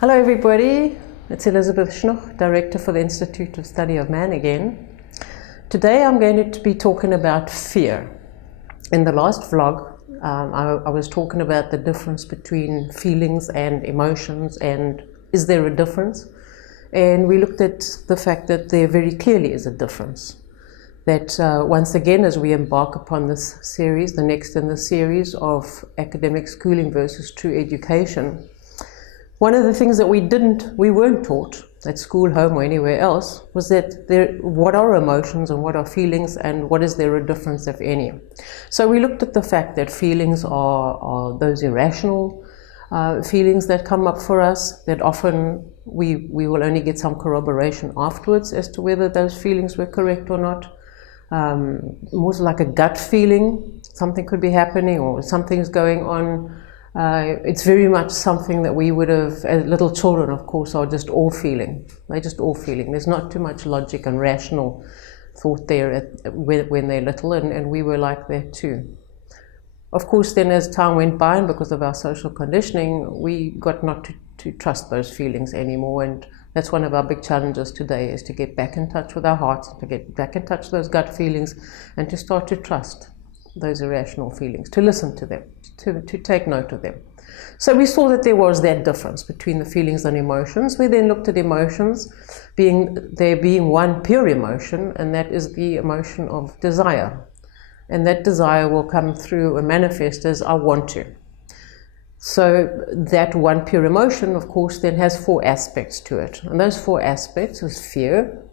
Hello everybody, it's Elizabeth Schnoch, Director for the Institute of Study of Man again. Today I'm going to be talking about fear. In the last vlog, I was talking about the difference between feelings and emotions, and is there a difference? And we looked at the fact that there very clearly is a difference. That once again, as we embark upon this series, the next in the series of academic schooling versus true education, one of the things that we weren't taught at school, home, or anywhere else was that what are emotions and what are feelings, and what is there a difference, if any. So we looked at the fact that feelings are those irrational feelings that come up for us, that often we will only get some corroboration afterwards as to whether those feelings were correct or not. More like a gut feeling, something could be happening or something's going on. It's very much something that we would have, as little children of course, are just all feeling. They're just all feeling. There's not too much logic and rational thought there when they're little, and we were like that too. Of course, then as time went by, and because of our social conditioning, we got not to trust those feelings anymore, and that's one of our big challenges today, is to get back in touch with our hearts, to get back in touch with those gut feelings, and to start to trust those irrational feelings, to listen to them, to take note of them. So we saw that there was that difference between the feelings and emotions. We then looked at emotions being one pure emotion, and that is the emotion of desire. And that desire will come through and manifest as I want to. So that one pure emotion, of course, then has four aspects to it. And those four aspects is fear,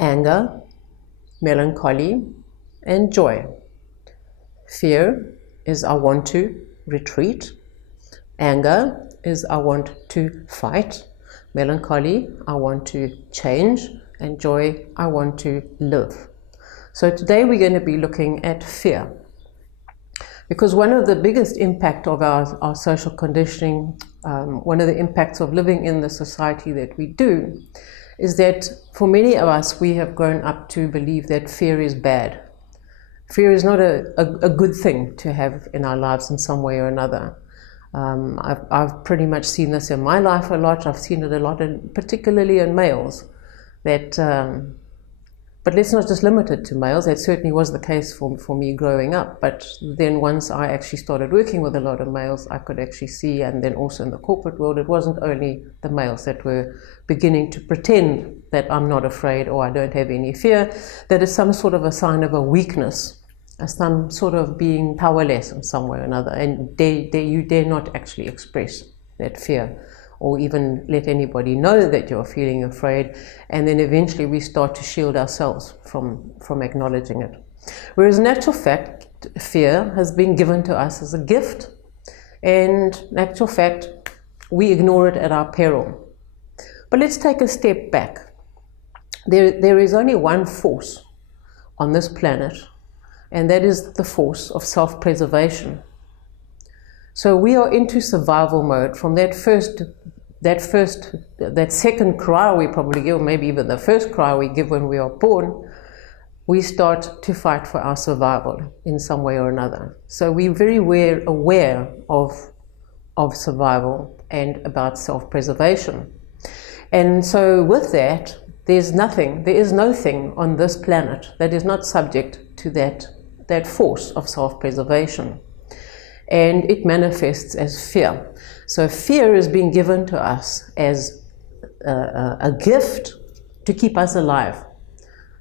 anger, melancholy, and joy. Fear is I want to retreat. Anger is I want to fight. Melancholy, I want to change. And joy, I want to live. So today we're going to be looking at fear. Because one of the biggest impact of our social conditioning, one of the impacts of living in the society that we do, is that for many of us, we have grown up to believe that fear is bad. Fear is not a good thing to have in our lives in some way or another. I've pretty much seen this in my life a lot. I've seen it a lot, particularly in males. But let's not just limit it to males. That certainly was the case for me growing up. But then once I actually started working with a lot of males, I could actually see, and then also in the corporate world, it wasn't only the males that were beginning to pretend that I'm not afraid or I don't have any fear, that it's some sort of a sign of a weakness, some sort of being powerless in some way or another, and you dare not actually express that fear or even let anybody know that you're feeling afraid, and then eventually we start to shield ourselves from acknowledging it. Whereas in actual fact, fear has been given to us as a gift, and in actual fact, we ignore it at our peril. But let's take a step back. There is only one force on this planet, and that is the force of self-preservation. So we are into survival mode from that second cry we probably give, maybe even the first cry we give when we are born. We start to fight for our survival in some way or another. So we're very aware of survival and about self-preservation. And so with that, there is no thing on this planet that is not subject to that force of self-preservation. And it manifests as fear. So fear is being given to us as a gift to keep us alive.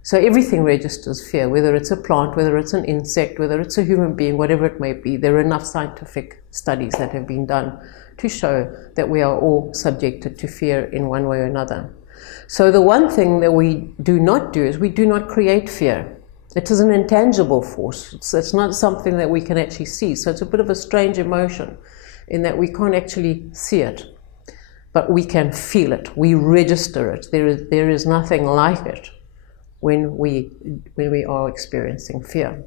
So everything registers fear, whether it's a plant, whether it's an insect, whether it's a human being, whatever it may be. There are enough scientific studies that have been done to show that we are all subjected to fear in one way or another. So the one thing that we do not do is we do not create fear. It is an intangible force. It's not something that we can actually see. So it's a bit of a strange emotion in that we can't actually see it, but we can feel it. We register it. There is nothing like it when we are experiencing fear.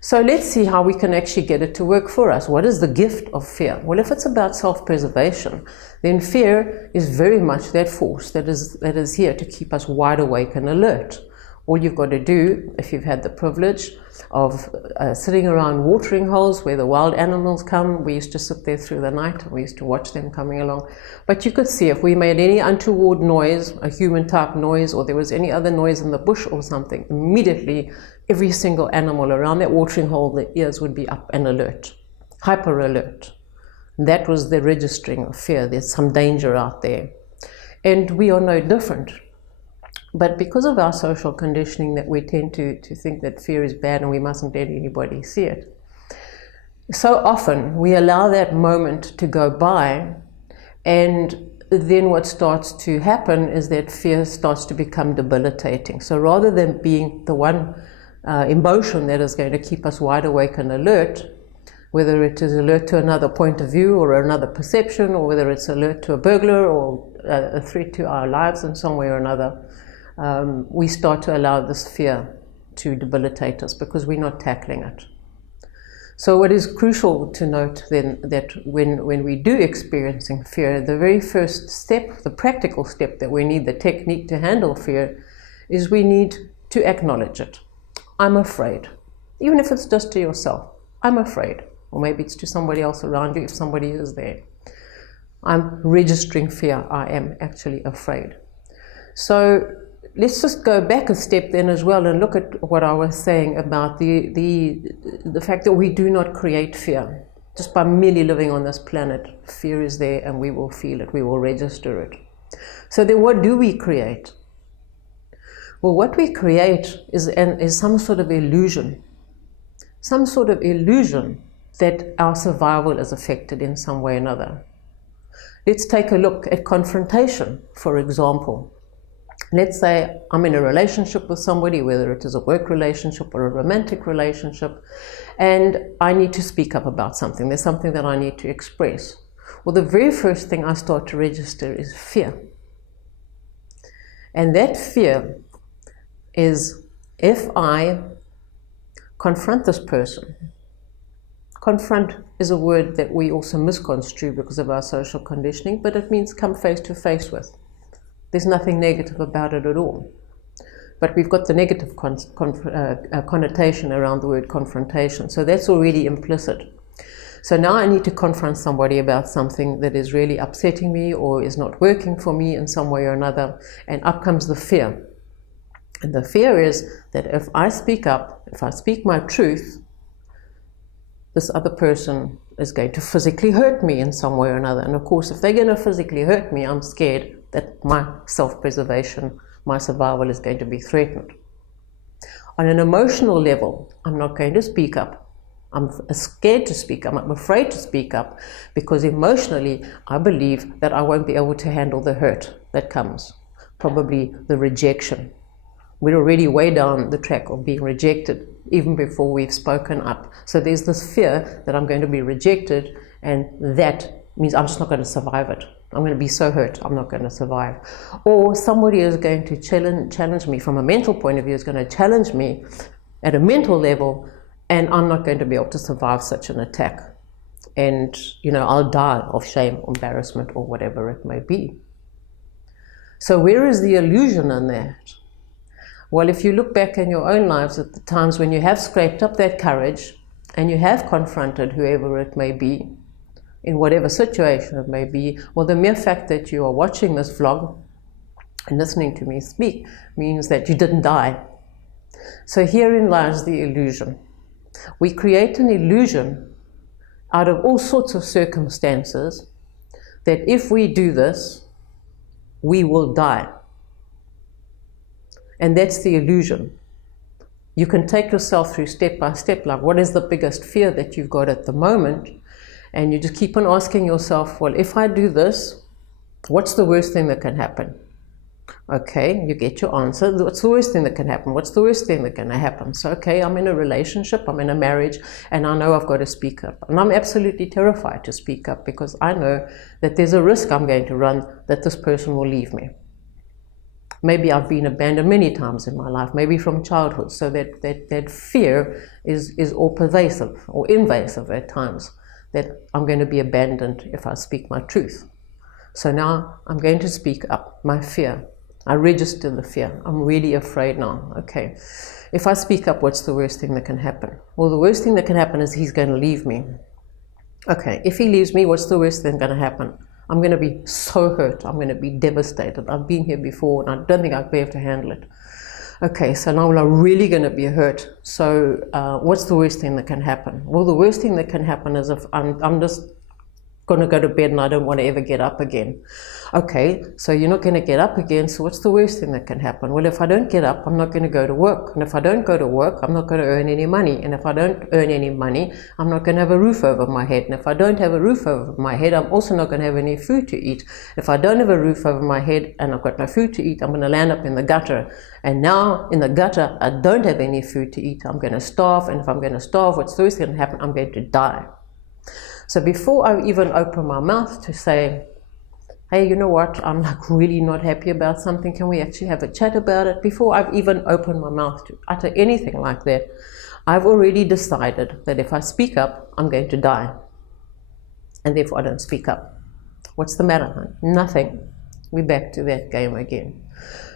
So let's see how we can actually get it to work for us. What is the gift of fear? Well, if it's about self-preservation, then fear is very much that force that is here to keep us wide awake and alert. All you've got to do, if you've had the privilege of sitting around watering holes where the wild animals come, we used to sit there through the night and we used to watch them coming along. But you could see if we made any untoward noise, a human type noise, or there was any other noise in the bush or something, immediately every single animal around that watering hole, their ears would be up and alert, hyper alert. That was the registering of fear. There's some danger out there. And we are no different. But because of our social conditioning that we tend to think that fear is bad and we mustn't let anybody see it, so often we allow that moment to go by, and then what starts to happen is that fear starts to become debilitating. So rather than being the one emotion that is going to keep us wide awake and alert, whether it is alert to another point of view or another perception, or whether it's alert to a burglar or a threat to our lives in some way or another, we start to allow this fear to debilitate us because we're not tackling it. So what is crucial to note then, that when we do experiencing fear, the very first step, the practical step that we need, the technique to handle fear, is we need to acknowledge it. I'm afraid. Even if it's just to yourself, I'm afraid. Or maybe it's to somebody else around you if somebody is there. I'm registering fear. I am actually afraid. So let's just go back a step then as well and look at what I was saying about the fact that we do not create fear. Just by merely living on this planet, fear is there and we will feel it, we will register it. So then what do we create? Well, what we create is some sort of illusion. Some sort of illusion that our survival is affected in some way or another. Let's take a look at confrontation, for example. Let's say I'm in a relationship with somebody, whether it is a work relationship or a romantic relationship, and I need to speak up about something. There's something that I need to express. Well, the very first thing I start to register is fear. And that fear is, if I confront this person. Confront is a word that we also misconstrue because of our social conditioning, but it means come face to face with. There's nothing negative about it at all. But we've got the negative connotation around the word confrontation, so that's already implicit. So now I need to confront somebody about something that is really upsetting me or is not working for me in some way or another, and up comes the fear. And the fear is that if I speak up, if I speak my truth, this other person is going to physically hurt me in some way or another. And of course, if they're going to physically hurt me, I'm scared that my self-preservation, my survival is going to be threatened. On an emotional level, I'm not going to speak up. I'm scared to speak up. I'm afraid to speak up because emotionally, I believe that I won't be able to handle the hurt that comes, probably the rejection. We're already way down the track of being rejected even before we've spoken up. So there's this fear that I'm going to be rejected, and that means I'm just not going to survive it. I'm going to be so hurt, I'm not going to survive. Or somebody is going to challenge me from a mental point of view, is going to challenge me at a mental level, and I'm not going to be able to survive such an attack. And, I'll die of shame, embarrassment, or whatever it may be. So where is the illusion in that? Well, if you look back in your own lives at the times when you have scraped up that courage and you have confronted whoever it may be, in whatever situation it may be, well, the mere fact that you are watching this vlog and listening to me speak means that you didn't die. So herein lies the illusion. We create an illusion out of all sorts of circumstances that if we do this, we will die. And that's the illusion. You can take yourself through step by step, like what is the biggest fear that you've got at the moment? And you just keep on asking yourself, well, if I do this, what's the worst thing that can happen? Okay, you get your answer. What's the worst thing that can happen? What's the worst thing that's going to happen? So, okay, I'm in a relationship, I'm in a marriage, and I know I've got to speak up. And I'm absolutely terrified to speak up because I know that there's a risk I'm going to run that this person will leave me. Maybe I've been abandoned many times in my life, maybe from childhood. So that fear is all pervasive or invasive at times, that I'm going to be abandoned if I speak my truth. So now I'm going to speak up, my fear. I register the fear. I'm really afraid now. Okay, if I speak up, what's the worst thing that can happen? Well, the worst thing that can happen is he's going to leave me. Okay, if he leaves me, what's the worst thing going to happen? I'm going to be so hurt. I'm going to be devastated. I've been here before and I don't think I'd be able to handle it. Okay, so now I'm really going to be hurt. So what's the worst thing that can happen? Well, the worst thing that can happen is if I'm just going to go to bed and I don't want to ever get up again. Okay, so you're not going to get up again, so what's the worst thing that can happen? Well, if I don't get up, I'm not going to go to work. And if I don't go to work, I'm not going to earn any money. And if I don't earn any money, I'm not going to have a roof over my head. And if I don't have a roof over my head, I'm also not going to have any food to eat. If I don't have a roof over my head and I've got no food to eat, I'm going to land up in the gutter. And now in the gutter, I don't have any food to eat. I'm going to starve. And if I'm going to starve, what's the worst thing that can happen? I'm going to die. So before I even open my mouth to say, hey, you know what, I'm like really not happy about something, can we actually have a chat about it? Before I've even opened my mouth to utter anything like that, I've already decided that if I speak up, I'm going to die. And therefore I don't speak up. What's the matter? Nothing. We're back to that game again.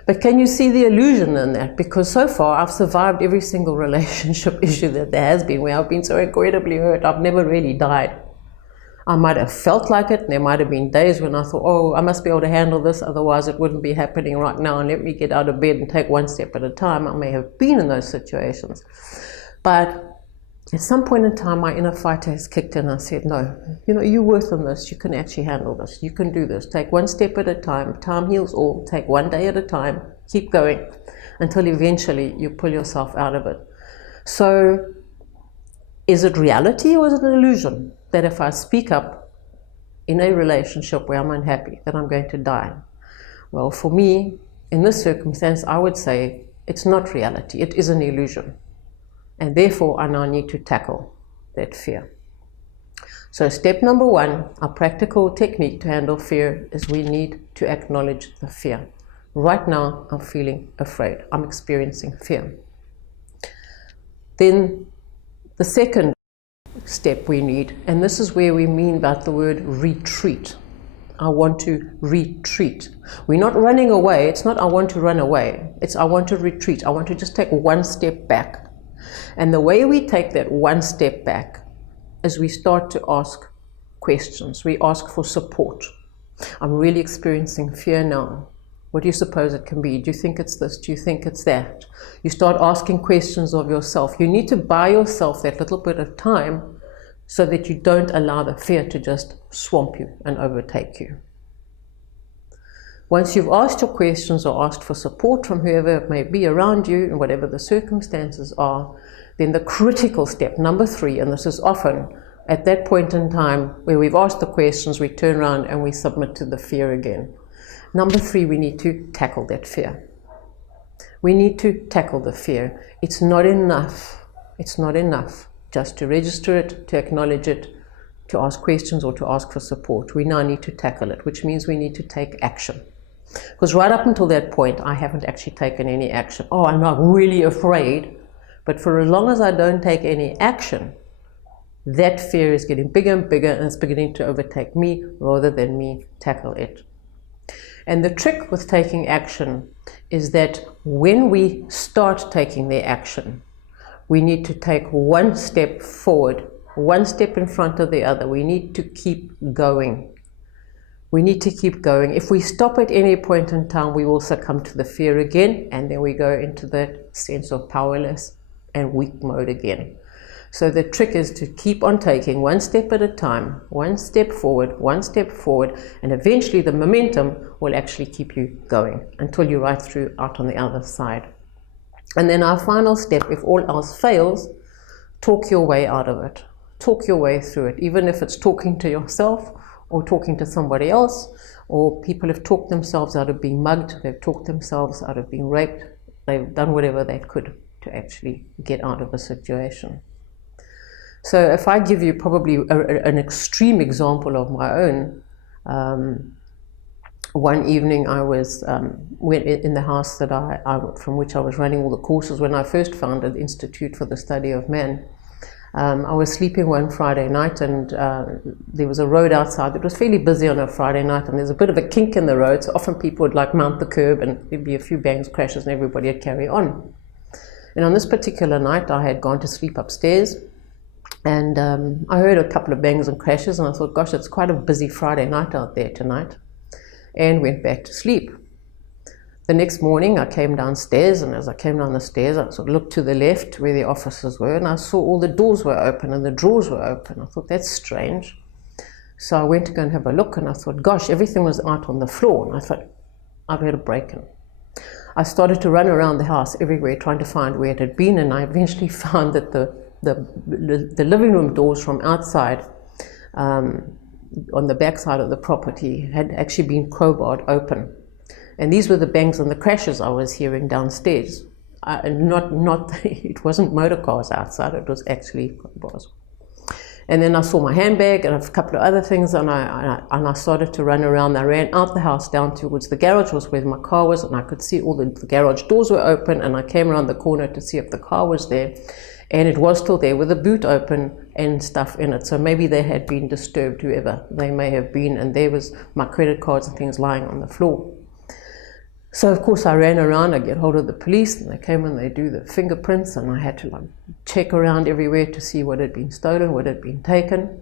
But can you see the illusion in that? Because so far I've survived every single relationship issue that there has been, where I've been so incredibly hurt. I've never really died. I might have felt like it, and there might have been days when I thought, oh, I must be able to handle this, otherwise it wouldn't be happening right now, and let me get out of bed and take one step at a time. I may have been in those situations. But at some point in time, my inner fighter has kicked in and I said, no, you know, you're worth on this, you can actually handle this, you can do this. Take one step at a time, time heals all, take one day at a time, keep going, until eventually you pull yourself out of it. So, is it reality or is it an illusion? That if I speak up in a relationship where I'm unhappy, that I'm going to die? Well, for me, in this circumstance, I would say it's not reality, it is an illusion. And therefore, I now need to tackle that fear. So step number one, our practical technique to handle fear is we need to acknowledge the fear. Right now, I'm feeling afraid, I'm experiencing fear. Then the second step we need, and this is where we mean about the word retreat. I want to retreat. We're not running away. It's not I want to run away. It's I want to retreat. I want to just take one step back. And the way we take that one step back is we start to ask questions. We ask for support. I'm really experiencing fear now. What do you suppose it can be? Do you think it's this? Do you think it's that? You start asking questions of yourself. You need to buy yourself that little bit of time so that you don't allow the fear to just swamp you and overtake you. Once you've asked your questions or asked for support from whoever it may be around you and whatever the circumstances are, then the critical step, number 3, and this is often at that point in time where we've asked the questions, we turn around and we submit to the fear again. Number 3, we need to tackle that fear. We need to tackle the fear. It's not enough. It's not enough just to register it, to acknowledge it, to ask questions or to ask for support. We now need to tackle it, which means we need to take action. Because right up until that point, I haven't actually taken any action. Oh, I'm not really afraid. But for as long as I don't take any action, that fear is getting bigger and bigger, and it's beginning to overtake me rather than me tackle it. And the trick with taking action is that when we start taking the action, we need to take one step forward, one step in front of the other. We need to keep going. We need to keep going. If we stop at any point in time, we will succumb to the fear again, and then we go into that sense of powerless and weak mode again. So the trick is to keep on taking one step at a time, one step forward, and eventually the momentum will actually keep you going until you're right through out on the other side. And then our final step, if all else fails, talk your way out of it. Talk your way through it, even if it's talking to yourself or talking to somebody else, or people have talked themselves out of being mugged, they've talked themselves out of being raped, they've done whatever they could to actually get out of a situation. So if I give you probably an extreme example of my own, one evening I was in the house that from which I was running all the courses when I first founded the Institute for the Study of Man. I was sleeping one Friday night, and there was a road outside. It was fairly busy on a Friday night, and there's a bit of a kink in the road, so often people would like mount the curb and there'd be a few bangs, crashes, and everybody would carry on. And on this particular night, I had gone to sleep upstairs, and I heard a couple of bangs and crashes, and I thought, gosh, it's quite a busy Friday night out there tonight, and went back to sleep. The next morning I came downstairs, and as I came down the stairs I sort of looked to the left where the offices were, and I saw all the doors were open and the drawers were open. I thought, that's strange. So I went to go and have a look, and I thought, gosh, everything was out on the floor, and I thought, I've had a break-in. I started to run around the house everywhere trying to find where it had been, and I eventually found that the living room doors from outside on the back side of the property had actually been crowbarred open. And these were the bangs and the crashes I was hearing downstairs. It wasn't motor cars outside, it was actually crowbars. And then I saw my handbag and a couple of other things, and I started to run around. I ran out the house down towards the garage, was where my car was, and I could see all the garage doors were open, and I came around the corner to see if the car was there. And it was still there with the boot open and stuff in it. So maybe they had been disturbed, whoever they may have been, and there was my credit cards and things lying on the floor. So of course I ran around, I get hold of the police, and they came and they do the fingerprints, and I had to like check around everywhere to see what had been stolen, what had been taken.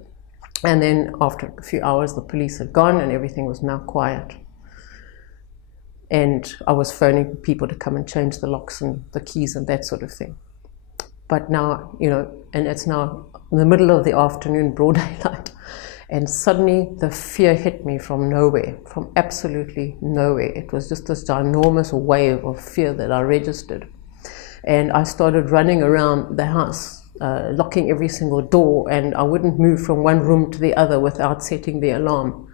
And then after a few hours the police had gone and everything was now quiet. And I was phoning people to come and change the locks and the keys and that sort of thing. But now, you know, and it's now in the middle of the afternoon, broad daylight. And suddenly the fear hit me from nowhere, from absolutely nowhere. It was just this ginormous wave of fear that I registered. And I started running around the house, locking every single door, and I wouldn't move from one room to the other without setting the alarm.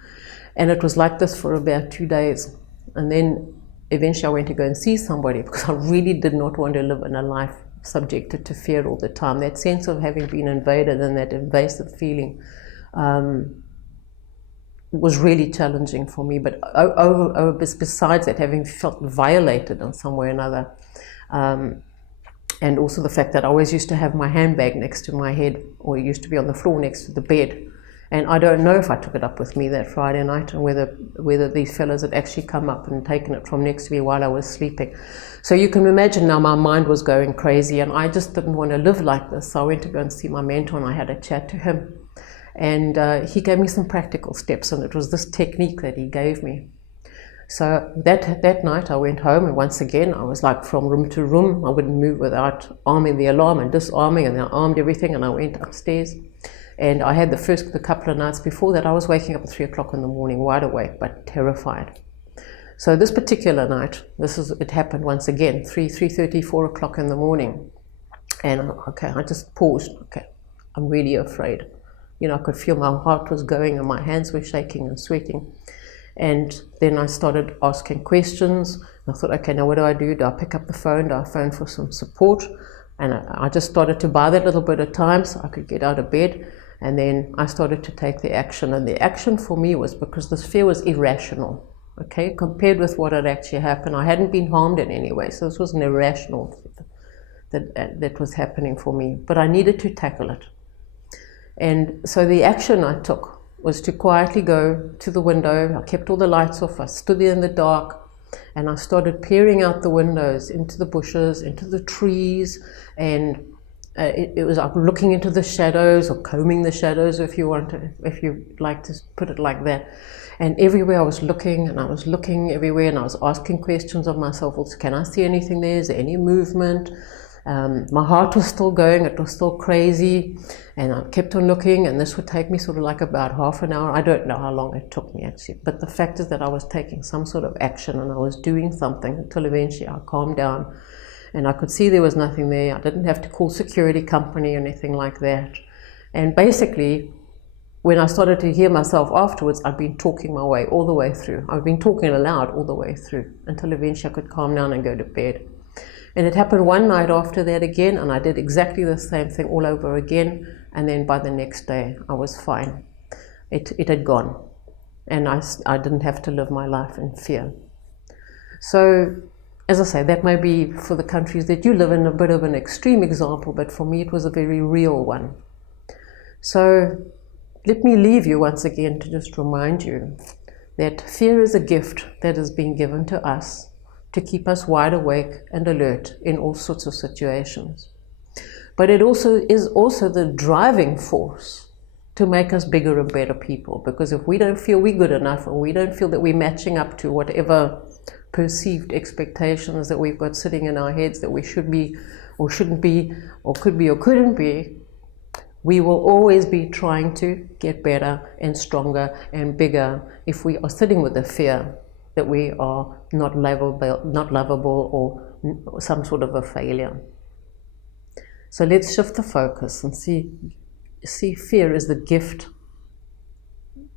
And it was like this for about 2 days. And then eventually I went to go and see somebody, because I really did not want to live in a life subjected to fear all the time. That sense of having been invaded and that invasive feeling was really challenging for me. But besides that, having felt violated in some way or another, and also the fact that I always used to have my handbag next to my head, or it used to be on the floor next to the bed, and I don't know if I took it up with me that Friday night, and whether these fellows had actually come up and taken it from next to me while I was sleeping. So you can imagine now my mind was going crazy, and I just didn't want to live like this. So I went to go and see my mentor, and I had a chat to him. And he gave me some practical steps, and it was this technique that he gave me. So that night I went home, and once again I was like from room to room. I wouldn't move without arming the alarm and disarming, and I armed everything, and I went upstairs. And I had the couple of nights before that, I was waking up at 3 o'clock in the morning, wide awake but terrified. So this particular night, it happened once again, 3:30, 4 o'clock in the morning. And okay, I just paused. Okay, I'm really afraid. You know, I could feel my heart was going and my hands were shaking and sweating. And then I started asking questions. I thought, okay, now what do I do? Do I pick up the phone? Do I phone for some support? And I just started to buy that little bit of time so I could get out of bed. And then I started to take the action. And the action for me was because this fear was irrational, okay, compared with what had actually happened. I hadn't been harmed in any way, so this was an irrational that was happening for me. But I needed to tackle it. And so the action I took was to quietly go to the window. I kept all the lights off. I stood there in the dark, and I started peering out the windows into the bushes, into the trees, and it was like looking into the shadows, or combing the shadows, if you like to put it like that. And everywhere I was looking, and I was looking everywhere, and I was asking questions of myself. Also, can I see anything there? Is there any movement? My heart was still going, it was still crazy, and I kept on looking, and this would take me sort of like about half an hour. I don't know how long it took me actually, but the fact is that I was taking some sort of action, and I was doing something until eventually I calmed down, and I could see there was nothing there. I didn't have to call security company or anything like that. And basically, when I started to hear myself afterwards, I'd been talking my way all the way through. I'd been talking aloud all the way through until eventually I could calm down and go to bed. And it happened one night after that again, and I did exactly the same thing all over again, and then by the next day I was fine. It had gone, and I didn't have to live my life in fear. So, as I say, that may be for the countries that you live in a bit of an extreme example, but for me it was a very real one. So let me leave you once again to just remind you that fear is a gift that has been given to us to keep us wide awake and alert in all sorts of situations. But it is also the driving force to make us bigger and better people, because if we don't feel we're good enough, or we don't feel that we're matching up to whatever perceived expectations that we've got sitting in our heads that we should be or shouldn't be or could be or couldn't be, we will always be trying to get better and stronger and bigger if we are sitting with the fear that we are not lovable or some sort of a failure. So let's shift the focus and see fear as the gift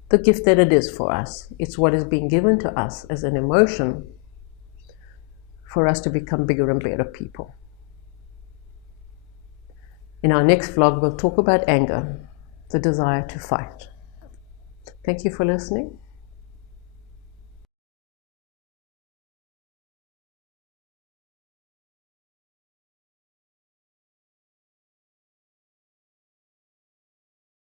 that it is for us. It's what is being given to us as an emotion for us to become bigger and better people. In our next vlog, we'll talk about anger, the desire to fight. Thank you for listening.